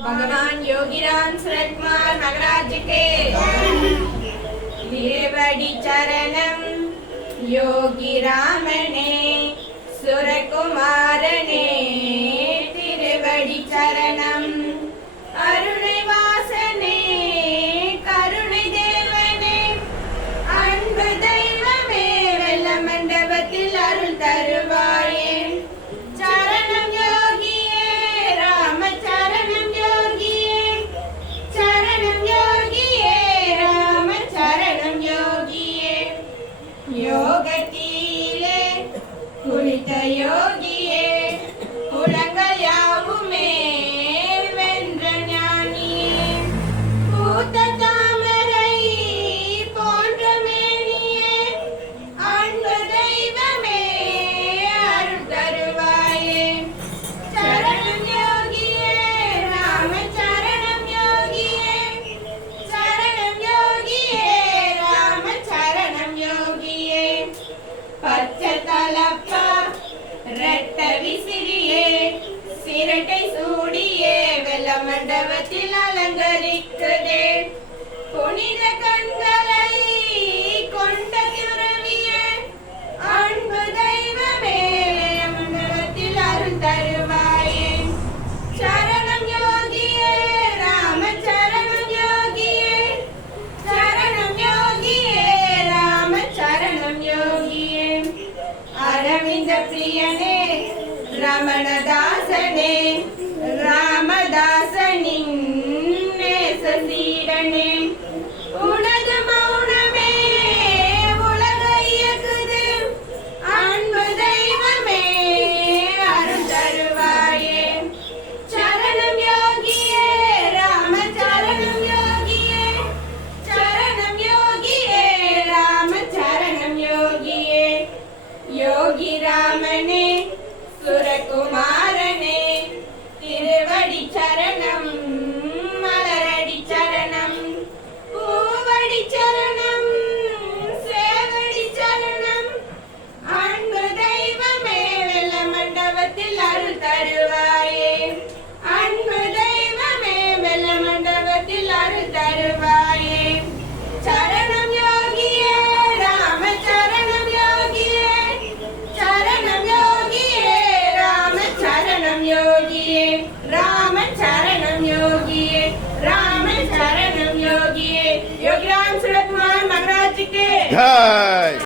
भगवान योगीराम सूरत कुमार महाराज के திருவடி சரணம். யோகி ராமனே சுரகுமாரனே திருவடி சரணம். அருணை வாசனே கருணை தேவனே அன்பு தெய்வமே வெள்ள மண்டபத்தில் அருள் தருவாயே. சரணம் யோகியே ராம சரணம் யோகியே சரணம் யோகியே ராம சரணம் யோகியே. யோகத்திலே குளித்த யோகியே குலங்கள் யாவுமே வென்ற ஞானியே. பூத்த தாமரை போன்ற மேனியே அன்பு தெய்வமே அருள் தருவாயே. சரணம் யோகியே ராம சரணம் யோகியே சரணம் யோகியே ராம சரணம் யோகியே. பச்சை தலப்பா ரெட்ட விசிறியே சிரட்டை சூடியே வெள்ள மண்டபத்தில் அலங்கரிக்குதே. புனித கண்களை கொண்ட துறவியே அன்பு தெய்வமே மண்டபத்தில் அருள் தருவாயே. சரணம் யோகியே ராம சரணம் யோகியே சரணம் யோகியே ராம சரணம் யோகியே. அரவிந்த பிரியனே ரமணதாசனே ராமதாசனின் நேசசீடனே. உனது மௌனமே உலக இயக்குது அன்பு தெய்வமே அருள் தருவாயே. சரணம் யோகியே ராம சரணம் யோகியே சரணம் யோகியே ராம சரணம் யோகியே. யோகி ராமனே சுரகுமாரனே திருவடி சரணம் மலரடி சரணம் பூவடி சரணம் சேவடி சரணம். அன்பு தெய்வமே வெள்ள மண்டபத்தில் அருள் தருவாயே. அன்பு தெய்வமே வெள்ள மண்டபத்தில் அருள் தருவாயே. சரணம் யோகியே ராம சரணம் யோகியே சரணம் யோகியே ராம சரணம் யோகியே ராம சரணம் யோகியே ராம சரணம் யோகியே. योगीराम सूरत कुमार महाराज के